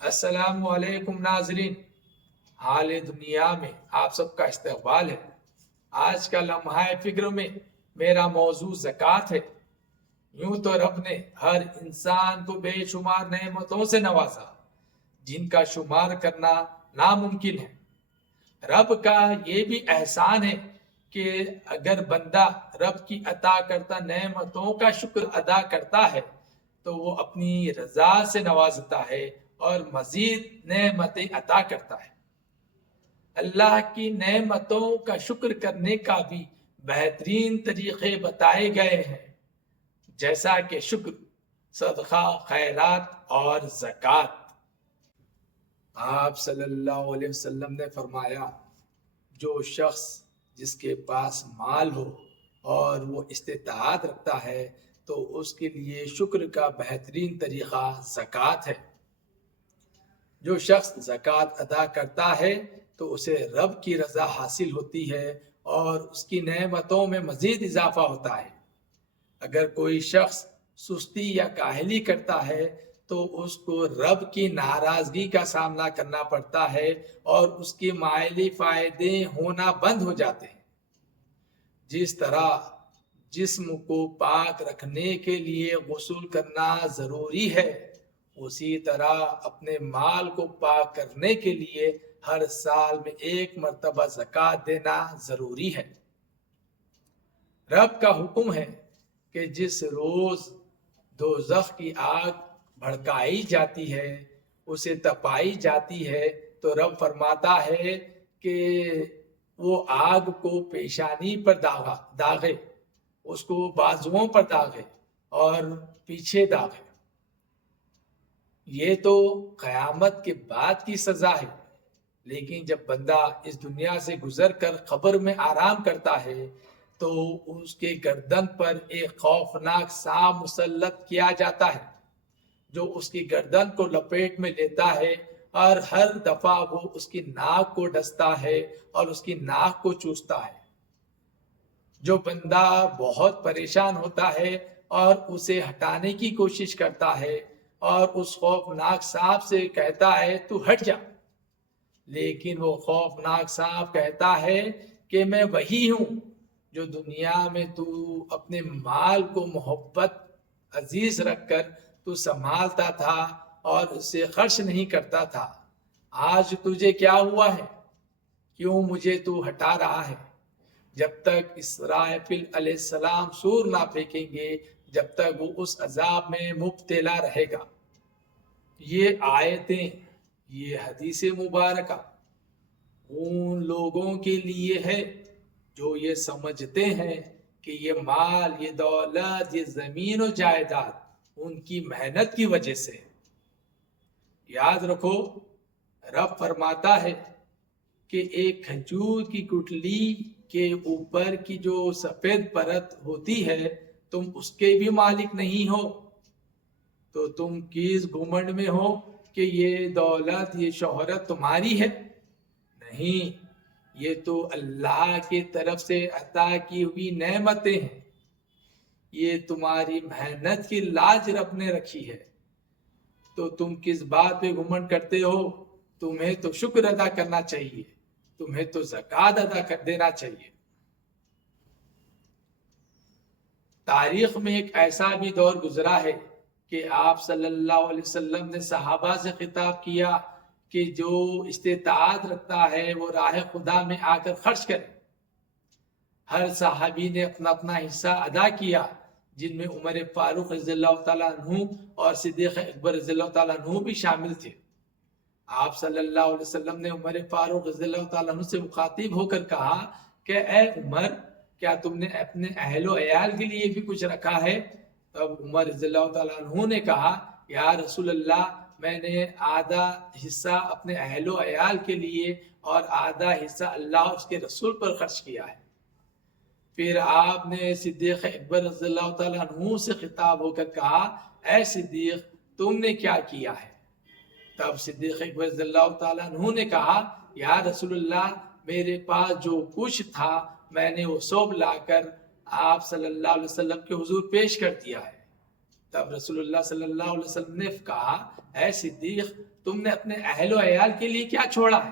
السلام علیکم ناظرین، حال دنیا میں آپ سب کا استقبال ہے۔ آج کا لمحہ فکر میں میرا موضوع زکوٰۃ ہے۔ یوں تو رب نے ہر انسان کو بے شمار نعمتوں سے نوازا جن کا شمار کرنا ناممکن ہے۔ رب کا یہ بھی احسان ہے کہ اگر بندہ رب کی عطا کرتا نعمتوں کا شکر ادا کرتا ہے تو وہ اپنی رضا سے نوازتا ہے اور مزید نعمتیں عطا کرتا ہے۔ اللہ کی نعمتوں کا شکر کرنے کا بھی بہترین طریقے بتائے گئے ہیں، جیسا کہ شکر، صدقہ، خیرات اور زکوٰۃ۔ آپ صلی اللہ علیہ وسلم نے فرمایا، جو شخص جس کے پاس مال ہو اور وہ استطاعت رکھتا ہے تو اس کے لیے شکر کا بہترین طریقہ زکوٰۃ ہے۔ جو شخص زکوٰۃ ادا کرتا ہے تو اسے رب کی رضا حاصل ہوتی ہے اور اس کی نعمتوں میں مزید اضافہ ہوتا ہے۔ اگر کوئی شخص سستی یا کاہلی کرتا ہے تو اس کو رب کی ناراضگی کا سامنا کرنا پڑتا ہے اور اس کے مالی فائدے ہونا بند ہو جاتے ہیں۔ جس طرح جسم کو پاک رکھنے کے لیے غسل کرنا ضروری ہے، اسی طرح اپنے مال کو پاک کرنے کے لیے ہر سال میں ایک مرتبہ زکوٰۃ دینا ضروری ہے۔ رب کا حکم ہے کہ جس روز دوزخ کی آگ بھڑکائی جاتی ہے، اسے تپائی جاتی ہے، تو رب فرماتا ہے کہ وہ آگ کو پیشانی پر داغے، اس کو بازوؤں پر داغے اور پیچھے داغے۔ یہ تو قیامت کے بعد کی سزا ہے، لیکن جب بندہ اس دنیا سے گزر کر قبر میں آرام کرتا ہے تو اس کے گردن پر ایک خوفناک سانپ مسلط کیا جاتا ہے جو اس کی گردن کو لپیٹ میں لیتا ہے اور ہر دفعہ وہ اس کی ناک کو ڈستا ہے اور اس کی ناک کو چوستا ہے۔ جو بندہ بہت پریشان ہوتا ہے اور اسے ہٹانے کی کوشش کرتا ہے اور اس خوفناک سانپ سے کہتا ہے تو ہٹ جا، لیکن وہ خوفناک سانپ کہتا ہے کہ میں وہی ہوں جو دنیا میں تو اپنے مال کو محبت عزیز رکھ کر تو سنبھالتا تھا اور اسے خرچ نہیں کرتا تھا، آج تجھے کیا ہوا ہے؟ کیوں مجھے تو ہٹا رہا ہے؟ جب تک اسرافیل علیہ السلام سور نہ پھینکیں گے جب تک وہ اس عذاب میں مبتلا رہے گا۔ یہ آیتیں، یہ حدیث مبارکہ ان لوگوں کے لیے ہے جو یہ سمجھتے ہیں کہ یہ مال، یہ دولت، یہ زمین و جائیداد ان کی محنت کی وجہ سے۔ یاد رکھو، رب فرماتا ہے کہ ایک کھجور کی گٹلی کے اوپر کی جو سفید پرت ہوتی ہے تم اس کے بھی مالک نہیں ہو، تو تم کس گھمنڈ میں ہو کہ یہ دولت، یہ شہرت تمہاری ہے؟ نہیں، یہ تو اللہ کی طرف سے عطا کی ہوئی نعمتیں ہیں، یہ تمہاری محنت کی لاج رب نے رکھی ہے، تو تم کس بات پہ گھمنڈ کرتے ہو؟ تمہیں تو شکر ادا کرنا چاہیے، تمہیں تو زکوٰۃ ادا کر دینا چاہیے۔ تاریخ میں ایک ایسا بھی دور گزرا ہے کہ آپ صلی اللہ علیہ وسلم نے صحابہ سے خطاب کیا کہ جو استطاعت رکھتا ہے وہ راہ خدا میں آ کر خرچ کرے۔ ہر صحابی نے اپنا اپنا حصہ ادا کیا، جن میں عمر فاروق رضی اللہ تعالیٰ عنہ اور صدیق اکبر رضی اللہ تعالیٰ عنہ بھی شامل تھے۔ آپ صلی اللہ علیہ وسلم نے عمر فاروق رضی اللہ تعالیٰ عنہ سے مخاطب ہو کر کہا کہ اے عمر، کیا تم نے اپنے اہل و عیال کے لیے بھی کچھ رکھا ہے؟ تب عمر رضی اللہ تعالیٰ عنہ نے کہا، یا رسول اللہ، میں نے آدھا حصہ اپنے اہل و عیال کے لیے اور آدھا حصہ اللہ اور اس کے رسول پر خرچ کیا ہے۔ پھر آپ نے صدیق اکبر رضی اللہ تعالیٰ عنہ سے خطاب ہو کر کہا، اے صدیق، تم نے کیا کیا ہے؟ تب صدیق اکبر رضی اللہ تعالیٰ عنہ نے کہا، یا رسول اللہ، میرے پاس جو کچھ تھا میں نے وہ سب لا کر آپ صلی اللہ علیہ وسلم کے حضور پیش کر دیا ہے۔ تب رسول اللہ صلی اللہ علیہ وسلم نے کہا، اے صدیق تم نے اپنے اہل و عیال کے لیے کیا چھوڑا ہے؟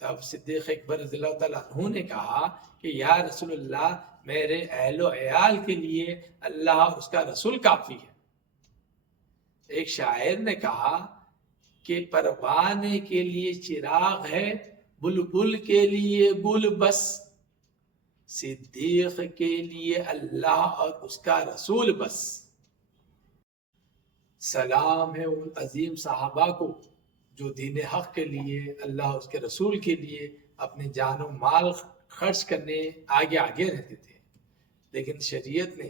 تب صدیق اکبر رضی اللہ تعالیٰ عنہ نے کہا کہ یا رسول اللہ میرے اہل و عیال کے لیے اللہ اور اس کا رسول کافی ہے۔ ایک شاعر نے کہا کہ پروانے کے لیے چراغ ہے، بلبل کے لیے گل بس، صدیق کے لیے اللہ اور اس کا رسول بس۔ سلام ہے ان عظیم صحابہ کو جو دین حق کے لیے، اللہ اور اس کے رسول کے لیے اپنے جان و مال خرچ کرنے آگے آگے رہتے تھے، لیکن شریعت نے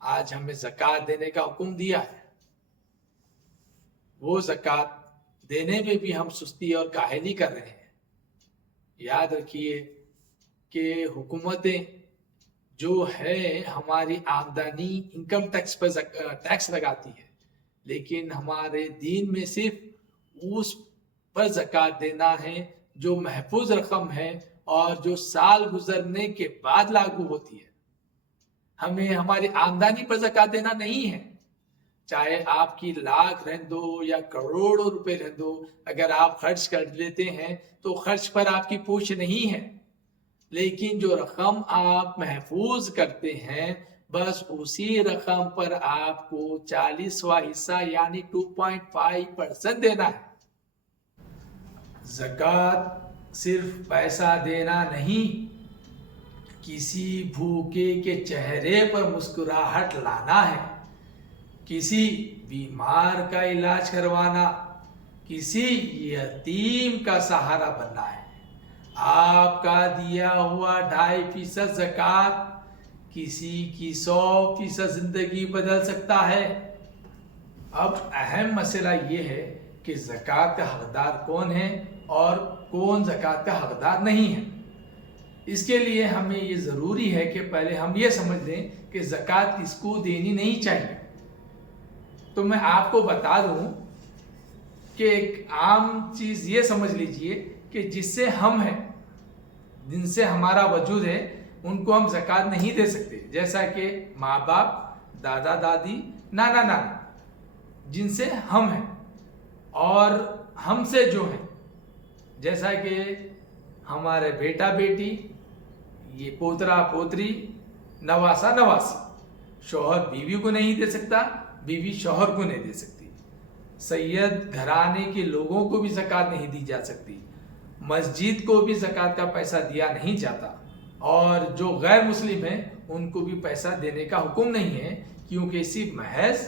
آج ہمیں زکوٰۃ دینے کا حکم دیا ہے۔ وہ زکوٰۃ دینے میں بھی ہم سستی اور کاہلی کر رہے ہیں۔ یاد رکھیے کہ حکومتیں جو ہے ہماری آمدنی انکم ٹیکس پر ٹیکس لگاتی ہے، لیکن ہمارے دین میں صرف اس پر زکوٰۃ دینا ہے جو محفوظ رقم ہے اور جو سال گزرنے کے بعد لاگو ہوتی ہے۔ ہمیں ہماری آمدنی پر زکوٰۃ دینا نہیں ہے، چاہے آپ کی لاکھ رہن دو یا کروڑوں روپے رہن دو، اگر آپ خرچ کر لیتے ہیں تو خرچ پر آپ کی پوچھ نہیں ہے، لیکن جو رقم آپ محفوظ کرتے ہیں بس اسی رقم پر آپ کو 40واں حصہ یعنی 2.5% دینا ہے۔ زکوٰۃ صرف پیسہ دینا نہیں، کسی بھوکے کے چہرے پر مسکراہٹ لانا ہے، کسی بیمار کا علاج کروانا، کسی یتیم کا سہارا بننا ہے۔ آپ کا دیا ہوا 2.5% زکوٰۃ کسی کی 100% زندگی بدل سکتا ہے۔ اب اہم مسئلہ یہ ہے کہ زکوٰۃ کا حقدار کون ہے اور کون زکوٰۃ کا حقدار نہیں ہے۔ اس کے لیے ہمیں یہ ضروری ہے کہ پہلے ہم یہ سمجھ لیں کہ زکوٰۃ کس کو دینی نہیں چاہیے۔ تو میں آپ کو بتا دوں کہ ایک عام چیز یہ سمجھ لیجئے کہ جس سے ہم ہیں، جن سے ہمارا وجود ہے، ان کو ہم زکوٰۃ نہیں دے سکتے، جیسا کہ ماں باپ، دادا دادی، نانا نانا، جن سے ہم ہیں، اور ہم سے جو ہیں، جیسا کہ ہمارے بیٹا بیٹی، یہ پوترا پوتری، نواسا نواسی۔ شوہر بیوی کو نہیں دے سکتا، بیوی شوہر کو نہیں دے سکتی، سید گھرانے کے لوگوں کو بھی زکوٰۃ نہیں دی جا سکتی، مسجد کو بھی زکوٰۃ کا پیسہ دیا نہیں جاتا، اور جو غیر مسلم ہیں ان کو بھی پیسہ دینے کا حکم نہیں ہے، کیونکہ صرف محض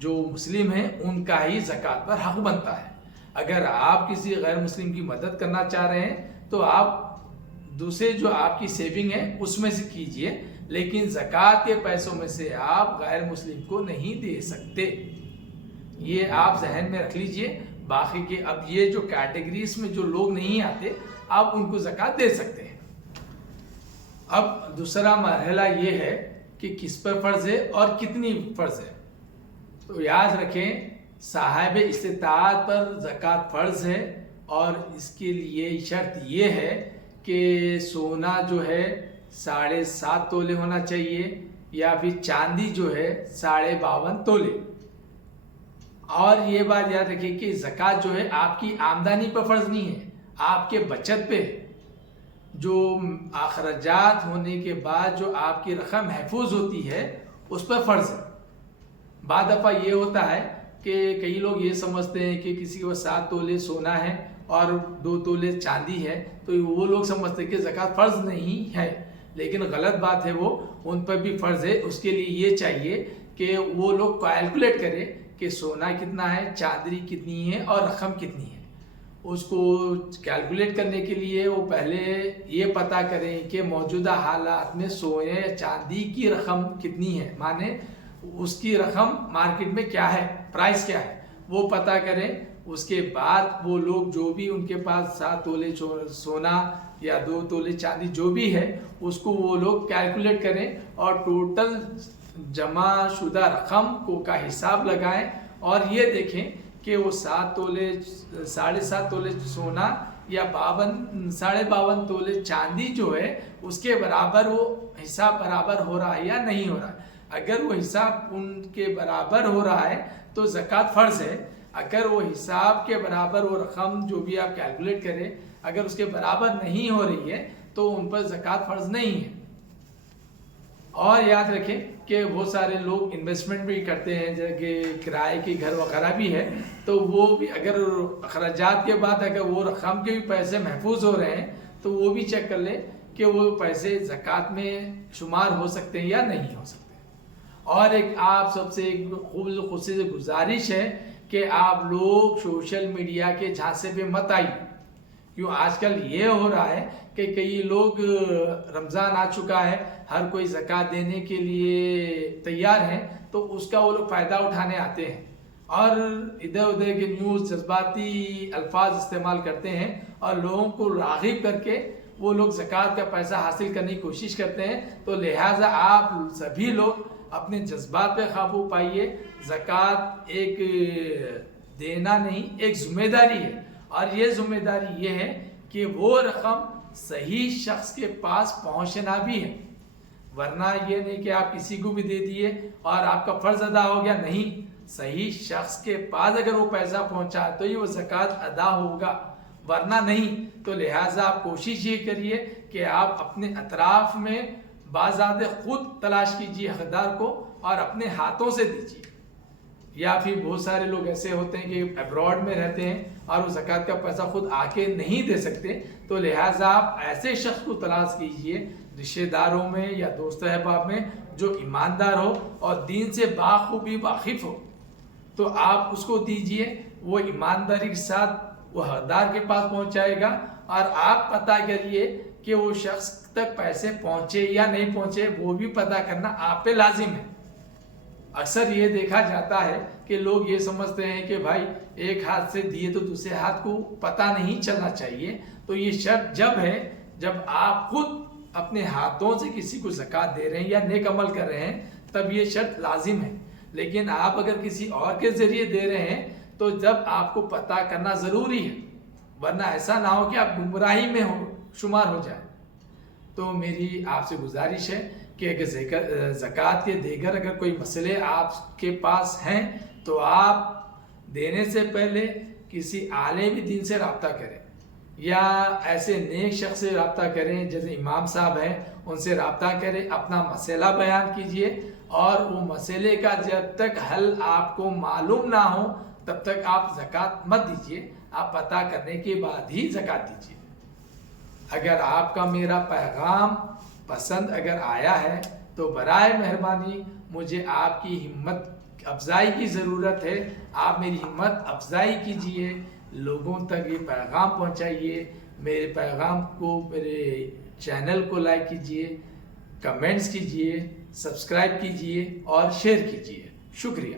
جو مسلم ہیں ان کا ہی زکوٰۃ پر حق بنتا ہے۔ اگر آپ کسی غیر مسلم کی مدد کرنا چاہ رہے ہیں تو آپ دوسرے جو آپ کی سیونگ ہے اس میں سے کیجئے، لیکن زکوٰۃ کے پیسوں میں سے آپ غیر مسلم کو نہیں دے سکتے۔ یہ آپ ذہن میں رکھ لیجئے۔ باقی کے اب یہ جو کیٹیگریز میں جو لوگ نہیں آتے آپ ان کو زکوٰۃ دے سکتے ہیں۔ اب دوسرا مرحلہ یہ ہے کہ کس پر فرض ہے اور کتنی فرض ہے۔ تو یاد رکھیں صاحب استطاعت پر زکوٰۃ فرض ہے، اور اس کے لیے شرط یہ ہے کہ سونا جو ہے 7.5 تولے ہونا چاہیے، یا پھر چاندی جو ہے 52.5 تولے۔ اور یہ بات یاد رکھیں کہ زکوٰۃ جو ہے آپ کی آمدنی پر فرض نہیں ہے، آپ کے بچت پہ ہے۔ جو اخراجات ہونے کے بعد جو آپ کی رقم محفوظ ہوتی ہے اس پر فرض ہے۔ بعض دفعہ یہ ہوتا ہے کہ کئی لوگ یہ سمجھتے ہیں کہ کسی کے پاس 7 تولے سونا ہے اور 2 تولے چاندی ہے تو وہ لوگ سمجھتے ہیں کہ زکوٰۃ فرض نہیں ہے، لیکن غلط بات ہے، وہ ان پر بھی فرض ہے۔ اس کے لیے یہ چاہیے کہ وہ لوگ کیلکولیٹ کریں کہ سونا کتنا ہے، چاندی کتنی ہے اور رقم کتنی ہے۔ اس کو کیلکولیٹ کرنے کے لیے وہ پہلے یہ پتہ کریں کہ موجودہ حالات میں سونے چاندی کی رقم کتنی ہے، مانے اس کی رقم مارکیٹ میں کیا ہے، پرائس کیا ہے، وہ پتہ کریں۔ اس کے بعد وہ لوگ جو بھی ان کے پاس 7 تولے سونا یا 2 تولے چاندی جو بھی ہے اس کو وہ لوگ کیلکولیٹ کریں اور ٹوٹل جمع شدہ رقم کو کا حساب لگائیں، اور یہ دیکھیں کہ وہ 7 تولے 7.5 تولے سونا یا 52 تولے چاندی جو ہے اس کے برابر وہ حساب برابر ہو رہا ہے یا نہیں ہو رہا ہے۔ اگر وہ حساب ان کے برابر ہو رہا ہے تو زکوٰۃ فرض ہے، اگر وہ حساب کے برابر وہ رقم جو بھی آپ کیلکولیٹ کریں اگر اس کے برابر نہیں ہو رہی ہے تو ان پر زکوٰۃ فرض نہیں ہے۔ اور یاد رکھیں کہ بہت سارے لوگ انویسٹمنٹ بھی کرتے ہیں، جیسے کہ کرائے کے گھر وغیرہ بھی ہے، تو وہ بھی اگر اخراجات کے بعد اگر وہ رقم کے بھی پیسے محفوظ ہو رہے ہیں تو وہ بھی چیک کر لیں کہ وہ پیسے زکوٰۃ میں شمار ہو سکتے ہیں یا نہیں ہو سکتے۔ اور ایک آپ سب سے ایک خصوصی گزارش ہے کہ آپ لوگ سوشل میڈیا کے جھانسے پہ مت آئیے، کیوں آج کل یہ ہو رہا ہے کہ کئی لوگ رمضان آ چکا ہے، ہر کوئی زکوٰۃ دینے کے لیے تیار ہیں، تو اس کا وہ لوگ فائدہ اٹھانے آتے ہیں اور ادھر ادھر کے نیوز جذباتی الفاظ استعمال کرتے ہیں اور لوگوں کو راغب کر کے وہ لوگ زکوٰۃ کا پیسہ حاصل کرنے کی کوشش کرتے ہیں۔ تو لہٰذا آپ سبھی لوگ اپنے جذبات پہ قابو پائیے۔ زکوٰۃ ایک دینا نہیں، ایک ذمہ داری ہے، اور یہ ذمہ داری یہ ہے کہ وہ رقم صحیح شخص کے پاس پہنچنا بھی ہے، ورنہ یہ نہیں کہ آپ کسی کو بھی دے دیے اور آپ کا فرض ادا ہو گیا، نہیں، صحیح شخص کے پاس اگر وہ پیسہ پہنچا تو یہ وہ زکوٰۃ ادا ہوگا، ورنہ نہیں۔ تو لہٰذا آپ کوشش یہ کریے کہ آپ اپنے اطراف میں باضابطہ خود تلاش کیجیے حقدار کو اور اپنے ہاتھوں سے دیجیے۔ یا پھر بہت سارے لوگ ایسے ہوتے ہیں کہ ابراڈ میں رہتے ہیں اور وہ زکوٰۃ کا پیسہ خود آ کے نہیں دے سکتے، تو لہٰذا آپ ایسے شخص کو تلاش کیجیے رشتہ داروں میں یا دوست احباب میں جو ایماندار ہو اور دین سے بخوبی واقف ہو، تو آپ اس کو دیجیے، وہ ایمانداری کے ساتھ وہ حقدار کے پاس پہنچائے گا، اور آپ پتہ کریے کہ وہ شخص تک پیسے پہنچے یا نہیں پہنچے، وہ بھی پتہ کرنا آپ پہ لازم ہے۔ اکثر یہ دیکھا جاتا ہے کہ لوگ یہ سمجھتے ہیں کہ بھائی ایک ہاتھ سے دیے تو دوسرے ہاتھ کو پتہ نہیں چلنا چاہیے، تو یہ شرط جب ہے جب آپ خود اپنے ہاتھوں سے کسی کو زکوٰۃ دے رہے ہیں یا نیک عمل کر رہے ہیں تب یہ شرط لازم ہے، لیکن آپ اگر کسی اور کے ذریعے دے رہے ہیں تو جب آپ کو پتہ کرنا ضروری ہے، ورنہ ایسا نہ ہو کہ آپ گمراہی میں شمار ہو جائیں۔ تو میری آپ سے گزارش ہے کہ اگر زکوٰۃ کے دیگر اگر کوئی مسئلے آپ کے پاس ہیں تو آپ دینے سے پہلے کسی عالم دین سے رابطہ کریں یا ایسے نیک شخص سے رابطہ کریں، جیسے امام صاحب ہیں ان سے رابطہ کریں، اپنا مسئلہ بیان کیجئے، اور وہ مسئلے کا جب تک حل آپ کو معلوم نہ ہو تب تک آپ زکوٰۃ مت دیجیے، آپ پتہ کرنے کے بعد ہی زکوٰۃ دیجیے۔ اگر آپ کا میرا پیغام پسند اگر آیا ہے تو برائے مہربانی مجھے آپ کی ہمت افزائی کی ضرورت ہے، آپ میری ہمت افزائی کیجئے، لوگوں تک یہ پیغام پہنچائیے، میرے پیغام کو، میرے چینل کو لائک کیجئے، کمنٹس کیجئے، سبسکرائب کیجئے اور شیئر کیجئے۔ شکریہ۔